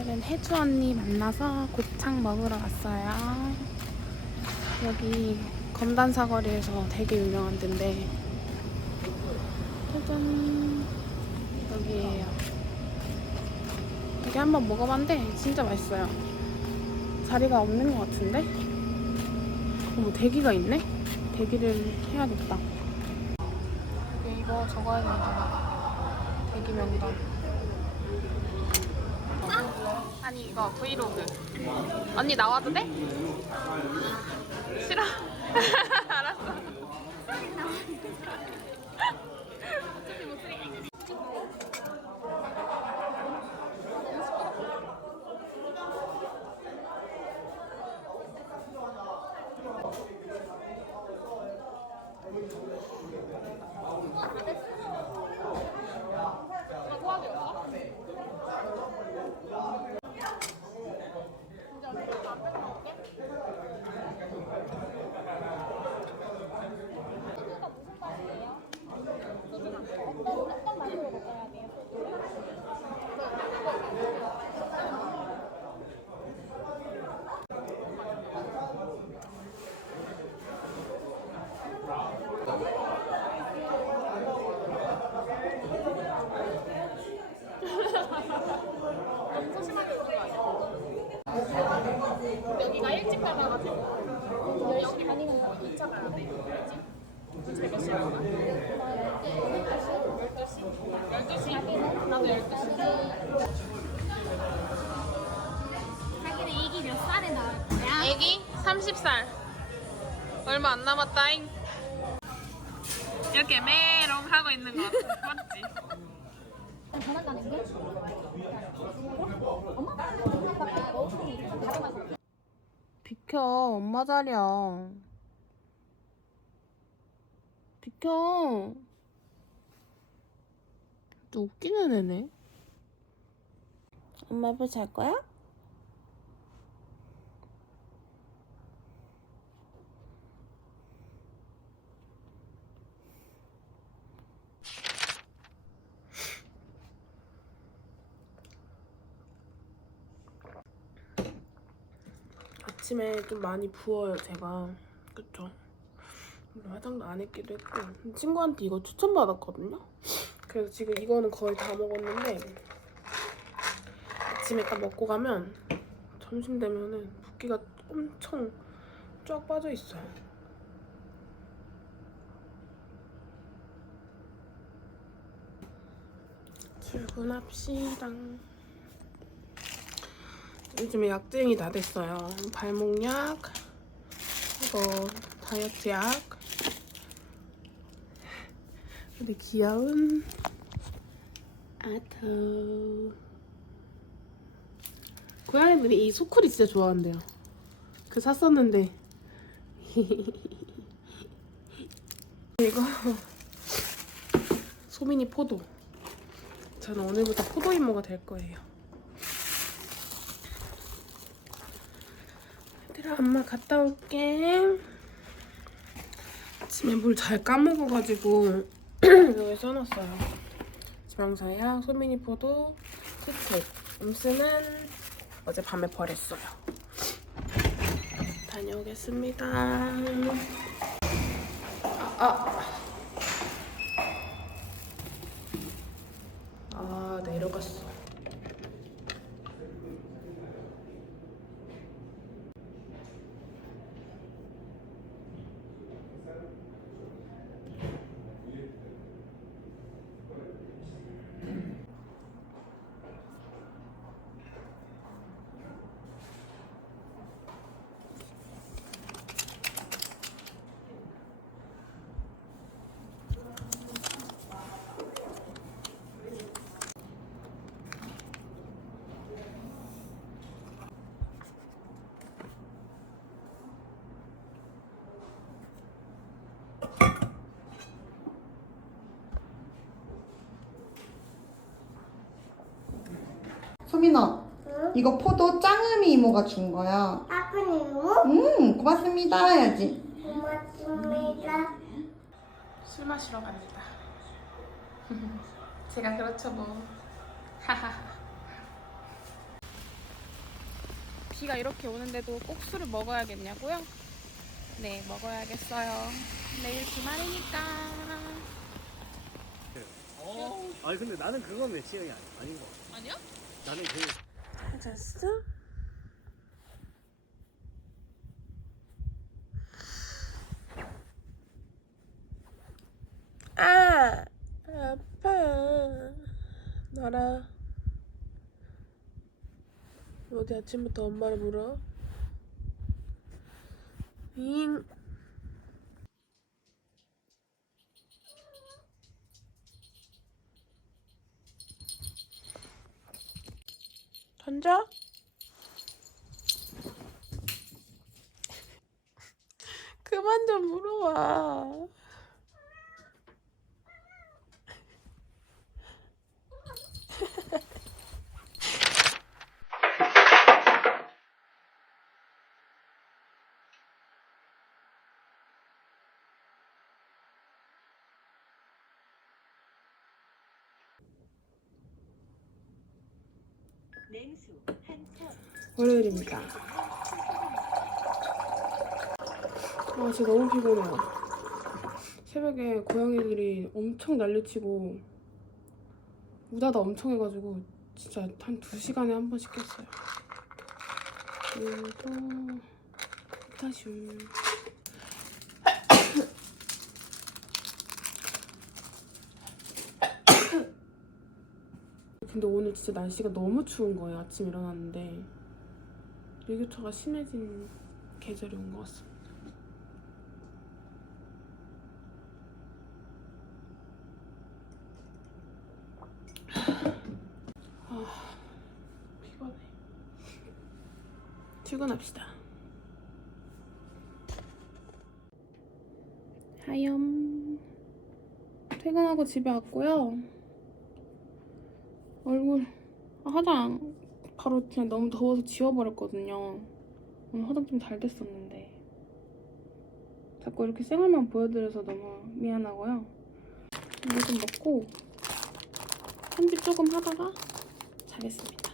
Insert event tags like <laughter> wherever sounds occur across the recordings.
오늘은 혜주 언니 만나서 곱창 먹으러 왔어요. 여기 검단 사거리에서 되게 유명한 데인데 짜잔 여기에요. 여기 한번 먹어봤는데 진짜 맛있어요. 자리가 없는 것 같은데? 어머 대기가 있네? 대기를 해야겠다. 이거 적어야겠다. 대기 명단. 아니 이거 브이로그. 언니 나와도 돼? 싫어. <laughs> 알았어 여기가 일찍 나가가지고 여기 아니면 2차 가야 돼 자기는 애기 몇 살에 나올 거야? 애기 30살 얼마 안 남았다잉 이렇게 메롱 하고 있는 거 맞지? 전화 가는 게? 엄마? 나 너무 가져가서 비켜 엄마 자리야 비켜. 또 웃기는 애네. 엄마 앞에 잘 거야? 아침에 좀 많이 부어요 제가. 그쵸 화장도 안 했기도 했고 친구한테 이거 추천받았거든요? 그래서 지금 이거는 거의 다 먹었는데 아침에 딱 먹고 가면 점심 되면은 붓기가 엄청 쫙 빠져 있어요. 출근합시다. 요즘에 약쟁이 다 됐어요. 발목약, 이거 다이어트 약, 근데 귀여운 아토. 고양이들이 이 소쿠리 진짜 좋아한대요. 그 샀었는데 <laughs> 이거 소민이 포도. 저는 오늘부터 포도 이모가 될 거예요. 얘들아 엄마 갔다 올게 아침에 물 잘 까먹어가지고 여기 써놨어요. 지방사야 소미니 포도 스틱 음스는 어제 밤에 버렸어요. 다녀오겠습니다. 아, 아. 아 내려갔어 소민아, 이거 포도 짱음이 이모가 준 거야. 아프니요? 음, 고맙습니다 해야지. 고맙습니다. 술 마시러 갑니다. <laughs> 제가 그렇죠 뭐. <laughs> 비가 이렇게 오는데도 꼭 술을 먹어야겠냐고요? 네, 먹어야겠어요. 내일 주말이니까. 어? 아니 근데 나는 그건 내 취향이 아니, 아닌 거 같아. 아니야? 나는 그 잤어? 아, 아파. 나라. 어디 아침부터 엄마를 물어? 잉. 던져? <laughs> 그만 좀 물어봐. 월요일입니다. 아, 진짜 너무 피곤해요. 새벽에 고양이들이 엄청 난리치고 우다다 엄청 해가지고 진짜 한 두 시간에 한 번씩 깼어요. 그리고 포타슘. 근데 오늘 진짜 날씨가 너무 추운 거예요. 아침 일어났는데 일교차가 심해진 계절이 온 것 같습니다. 아, 피곤해. 출근합시다. 하염. 퇴근하고 집에 왔고요. 얼굴 아, 화장 바로 그냥 너무 더워서 지워버렸거든요. 오늘 화장 좀 잘 됐었는데 자꾸 이렇게 생얼만 보여드려서 너무 미안하고요. 이거 좀 먹고 편집 조금 하다가 자겠습니다.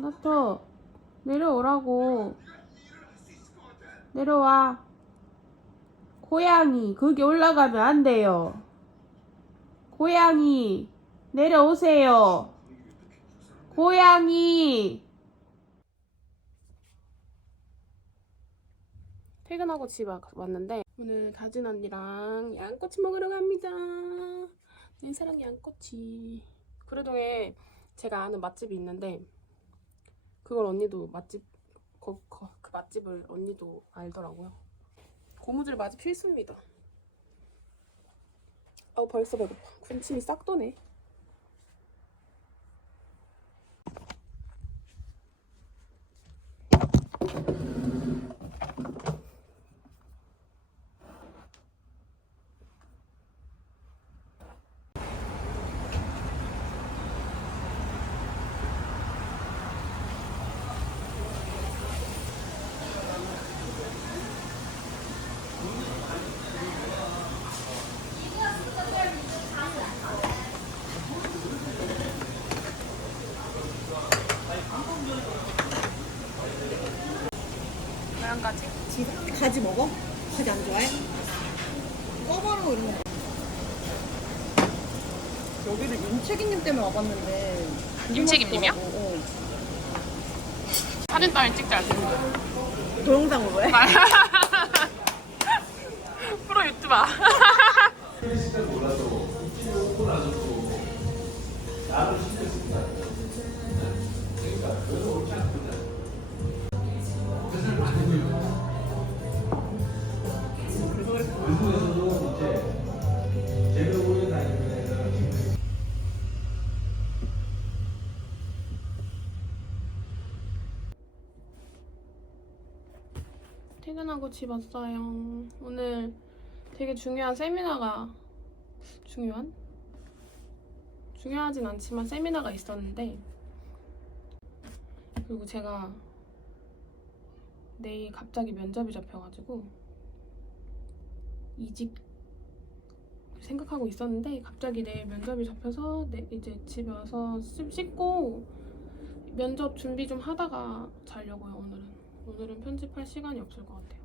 나토 내려오라고. 내려와. 고양이 거기 올라가면 안 돼요. 고양이 내려오세요. 고양이. 퇴근하고 집 와- 왔는데 오늘 가진 언니랑 양꼬치 먹으러 갑니다. 내 사랑 양꼬치. 구례동에 제가 아는 맛집이 있는데 그걸 언니도 맛집 거, 거, 그 맛집을 언니도 알더라고요. 고무줄 맞이 필수입니다. 아우 벌써 배고파. 군침이 싹 도네. 한 가지. 가지 먹어? 가지 안 좋아해? 꺼바로 이런 거. 여기를 임채기님 때문에 와봤는데. 임채기님이요? 어. 사진 따위 찍자. 동영상으로 해? 프로 유튜버. 퇴근하고 집 왔어요. 오늘 되게 중요한 세미나가 중요한? 중요하진 않지만 세미나가 있었는데 그리고 제가 내일 갑자기 면접이 잡혀가지고 이직 생각하고 있었는데 갑자기 내일 면접이 잡혀서 내 이제 집에 와서 씻- 씻고 면접 준비 좀 하다가 자려고요 오늘은 오늘은 편집할 시간이 없을 것 같아요